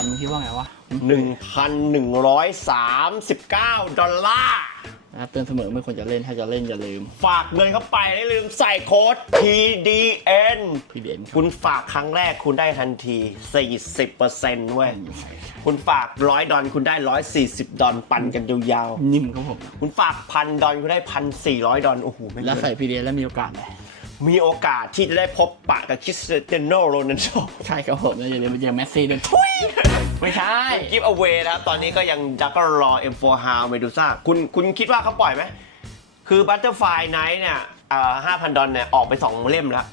พันคิดว่าไงวะ1,139 ดอลลาร์ นะครับเตือนเสมอไม่ควรจะเล่นถ้าจะเล่นอย่าลืม ฝากเงินเข้าไปไม่ลืมใส่โค้ด TDN พี่เด่นคุณฝากครั้งแรกคุณได้ทันที 40%เว้ย คุณฝาก 100 ดอลคุณได้ 140 ดอลปันกันยาวนิ่มครับผม ๆคุณฝากพันดอลคุณได้ 1,400 ดอลโอ้โหไม่เยแล้วอะใส่พี่เด่นแล้วมีโอกาสไหม มีโอกาสที่จะได้พบปะกับคริสเตียโนโรนัลโดใช่ครับผมแล้วอย่าลืมไปเจอแมสซี่ด้วยทุยไม่ใช่กิฟต์เอาเวนะครับ ตอนนี้ก็ยังดักก็รอ M4 How Medusa คุณคุณคิดว่าเขาปล่อยไหม คือ Butterfly Night เนี่ยห้าพันดอลเนี่ย ออกไป 2 เล่มแล้ว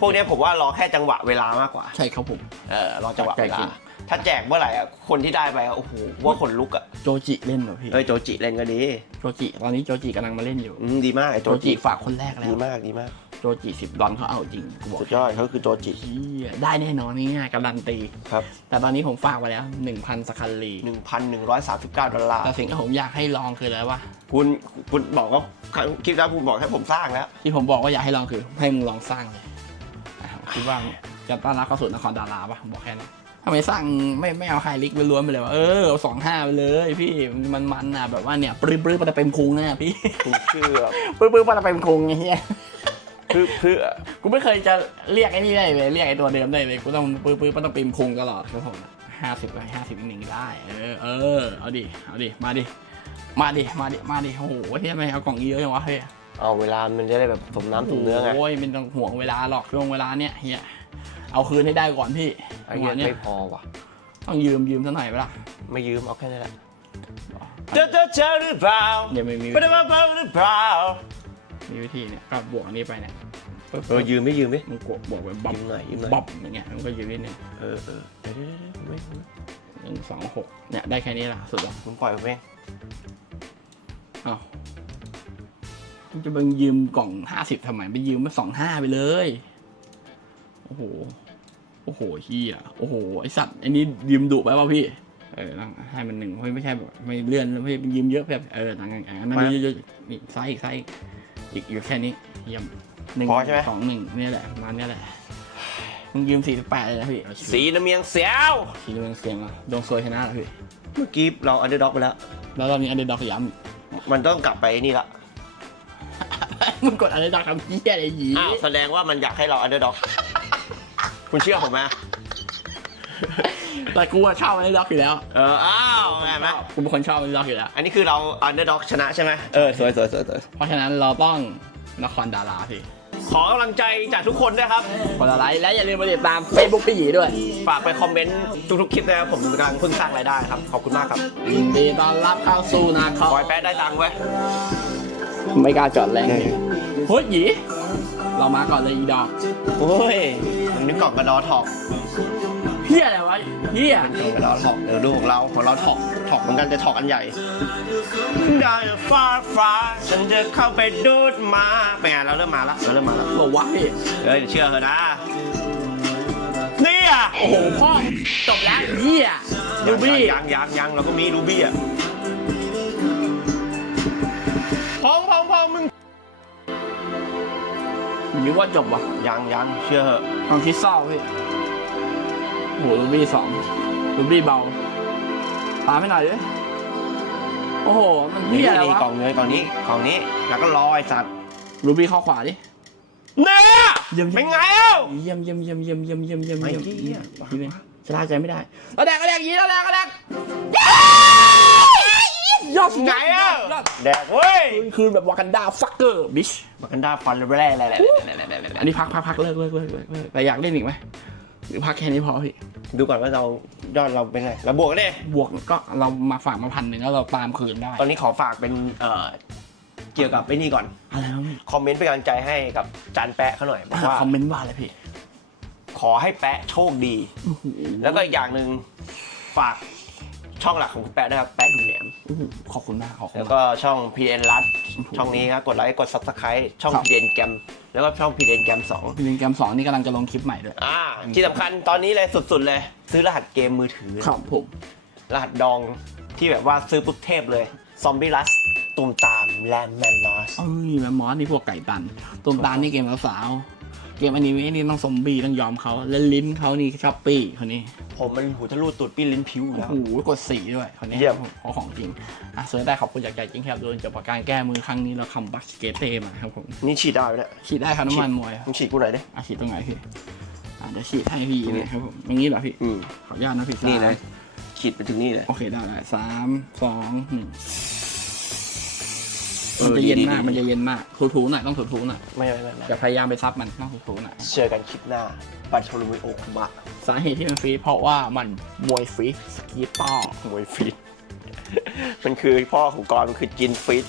พวกเนี้ยผมว่ารอแค่จังหวะเวลามากกว่า ใช่ครับผม เออรอจังหวะเวลาใช่จริงถ้าแจกเมื่อไหร่อะคนที่ได้ไปอะโอ้โหว่าคนลุกอะ โจจิเล่นเหรอพี่เอ้ยโจจิเล่นก็ดี โจจิตอนนี้โจจิกำลังมาเล่นอยู่ อืมดีมากไอ้โจโจจิจิฝากคนแรกแล้ดีวมากดีมาก โจจิสิบดอลเขาเอาจริงกูบอกสุดยอดเขาคือโจจิเฮียได้แน่นอนนี่การันตี ครับ แต่ตอนนี้ผมฝากไว้แล้ว 1,000สคันลี1,139 ดอลลาร์ แต่สิ่งที่ผมอยากให้ลองคืออะไรวะคุณคุณบอกว่าคลิปแล้วคุณบอกให้ผมสร้างแล้ว ที่ผมบอกว่าอยากให้ลองคือ ให้มึงลองสร้างเลยอะผมคิดว่าจะต้อนรับเข้าสู่นครดาราปะผมบอกแค่นั้น ทำไมสร้างไม่ไม่เอาไฮลิกไปล้วนไปเลยวะเออสองห้าไปเลยพี่มันมันๆนะแบบว่าเนี่ยปรื้อปรื้อปะตะเป็นคุงนะพี่คุณเชื่อปรื้อปรื้อปะตะเป็นคุงไงเฮียเพื่อเพื่อกูไม่เคยจะเรียกไอ้นี่ได้เลยเรียกไอ้ตัวเดิมได้เลยกูต้องปื้อปื้อปะตะเป็นคุงตลอดครับผมห้าสิบไปห้าสิบอีกหนึ่งได้ เออเออเอาดิเอาดิมาดิมาดิมาดิมาดิโอ้โหเฮียทำไมเอากล่องเยอะจังวะเฮ้ยเอาเวลามันจะได้แบบสมน้ำสมเนื้อไงโอ้ยไม่ต้องห่วงเวลาหรอกช่วงเวลาเนี้ยเฮียเอาคืนให้ได้ก่อนพี่ ไอ้เงี้ยจังหวะเนี้ยไม่พอว่ะ ต้องยืมยืมซะหน่อยเวลาไม่ยืมเอาแค่นี้แหละเจอเจอเจอหรือเปล่าเดี๋ยวไม่มีไม่ได้มาเปล่าหรือเปล่ามีวิธีเนี่ยก็บวกอันนี้ไปเนี่ยปึ๊บเออยืมไม่ยืมไหม มันกดบวกไปบ๊อบยืมหน่อยยืมหน่อยบ๊อบอย่างเงี้ยมันก็ยืมนิดนึงเออเออเดี๋ยวเดี๋ยวเดี๋ยวไม่ไม่หนึ่งสองหกเนี่ยได้แค่นี้ละสุดแล้วผมปล่อยผมเองอ้าวมันจะไปยืมกล่องห้าสิบทำไมไปยืมมาสองห้าไปเลย โอ้โหโอ้โหเฮียโอ้โห ไอสัตว์ไอนี่ยืมดุไปป่ะพี่ เออต้องให้มันหนึ่งไม่ไม่ใช่แบบไม่เลื่อนไม่ยืมเยอะแบบเออต่างกันอันนั้นเยอะๆนี่ไซส์อีกไซส์อีกอยู่แค่นี้เยี่ยมหนึ่งสองหนึ่งนี่แหละประมาณนี้แหละมึงยืมสี่สิบแปดเลยนะพี่สีน้ำเมียงเสียวทีนี้มันเสียงอะดวงซวยชนะเหรอพี่ เมื่อกี้เราอันเดอร์ด็อกไปแล้ว แล้วตอนนี้อันเดอร์ด็อกย้มันต้องกลับไปนี่ละำ มึงกดอันเดอร์ด็อกทำเพี้ยอะไรหยีอ้าวแสดงว่ามันอยากให้เราอันเดอร์ด็อก คุณเชื่อผมไหมแต่กูอะชอบอันเดอร์ด็อกอยู่แล้วเออ อ้าวไงไหมกูเป็นคนชอบอันเดอร์ด็อกอยู่แล้ว อันนี้คือเราอันเดอร์ด็อกชนะใช่ไหมเออ สวยสวยสวยสวยเพราะฉะนั้นเราต้องนครดาราพี่ขอกำลังใจจากทุกคนด้วยครับคนละไลค์และอย่าลืมมาติดตาม Facebook พี่หยีด้วย ฝากไปคอมเมนต์ทุกๆคลิปนะครับผมกำลังเพิ่งสร้างรายได้ครับ ขอบคุณมากครับยินดีต้อนรับเข้าสู่นาคปล่รอยแป๊ะได้ตังค์ไว้ยไม่กล้าจอดแรงเลยเฮ้ยหยี เรามาก่อนเลยอีดอกโอ้ยมันนึกกล่องกระดอถอกเฮียอะไรวะเฮียกล่องกระดอถอกเดี๋ยวดูของเราของเราถอกถอกเหมือนกันแต่ถอกอันใหญ่ได้ฟ้าฟ้าฉันจะเข้าไปดูดมาเป็นไงเราเริ่มมาละเราเริ่มมาละบอกว่าพี่เฮ้ยเดี๋ยวเชื่อเถอะนะนี่อะโอ้โหพ่อจบแล้วเฮียดูบี้ยังยังยังเราก็มีรูบี้อะ นึกว่าจบว่ะยังยังเชื่อเถอะลองคิดเศร้าพี่โอ้โหรูบี้สองรูบี้เบาตามให้หน่อยดิโอ้โห มันนี่เฮียอะไรนี่วะกล่องเงยกล่องนี้กล่องนี้ แล้วก็รอไอ้สัตว์รูบี้เข้าขวาดิ เนี่ยเยี่ยม เป็นไงเอ้าเยี่ยมเยี่ยมเยี่ยมเยี่ยมเยี่ยมเยี่ยมเยี่ยมไม่เยี่ยมเหี้ยเยี่ยมเยี่ยมชะล่าใจไม่ได้แล้วแดกก็แดกยีแล้วแดกก็แดกยอดสุดไงยอดเอ้ายอดแดกเว้ย คือแบบวากันดาฟักเกอร์บิช บักันดาฟันแร่แร่แร่อันนี้พักพักพักเลิกเลิกเลิกเลิกเลิกแต่อยากเล่นอีกไหมหรือพักแค่นี้พอพี่ ดูก่อนว่าเรายอดเราเป็นไงเราบวกกันดิบวกก็เรามาฝากมาพันหนึ่งแล้วเราตามคืนได้ ตอนนี้ขอฝากเป็นเอ่อเกี่ยวกับไอ้นี่ก่อน อะไรนะพี่คอมเมนต์เป็นกำลังใจให้กับจานแปะเขาหน่อยบอกว่าคอมเมนต์ว่าอะไรพี่ ขอให้แปะโชคดี แล้วก็อีกอย่างหนึ่งฝาก ช่องหลักของคุณแปะนะครับ แปะดูแหนมโอ้โหขอบคุณมากขอบคุณแล้วมาก ก็ช่อง PN รัดช่องนี้ครับกดไลค์กด Subscribe ช่อง ครับ PN แกมแล้วก็ช่อง PN แกม2พี่ลิงแกมสองนี่กำลังจะลงคลิปใหม่ด้วย อ่าที่สำคัญตอนนี้เลยสุดๆเลย ซื้อรหัสเกมมือถือ ครับผม รหัสดองที่แบบว่าซื้อปุ๊บเทพเลยซอมบี้รัสตูมตามแลมแมนมอส เอ้ยแมมมอสนี่พวกไก่ตันตุ่มตาลนี่เกมสาว เกมอนิเมะนี่ต้องสมบีต้องยอมเขาและลิ้นเขานี่ชอบปี้คนนี้ผมมันหูทะลุตูดปี้ลิ้นผิวอยู่โอ้แล้ว โหกดสีด้วยคนนี้เยี่ยมขอของจริงอะส่วนได้ขอบคุณจากใจจริงครับโดนจากการแก้มือครั้งนี้เราคำบักสเกตเต้มาครับผมนี่ฉีดได้ไหมเนี่ยฉีดได้ครับน้ำมันมวยมึงฉีดกูหน่อยดิ อะฉีดตรงไหนพี่อะเดี๋ยวฉีดให้พี่นี่นะครับผมตรงนี้เหรอพี่อืม ขออนุญาตนะพี่นี่นะสามฉีดไปถึงนี่เลย โอเคได้ได้สามสองหนึ่งเออ มันจะเย็นดีมากดีมันจะเย็นมาก ถูๆหน่อย ต้องถูๆหน่อยไม่ไม่ไม่ไม่อย่าพยายามไปซับมัน ต้องถูๆหน่อย เจอกันคลิปหน้าบัตรโทรมิโอคุมะสาเหตุที่มันฟรีเพราะว่ามันมวยฟรีสกีต่อมวยฟิต มันคือพ่อของกรมันคือจินฟิต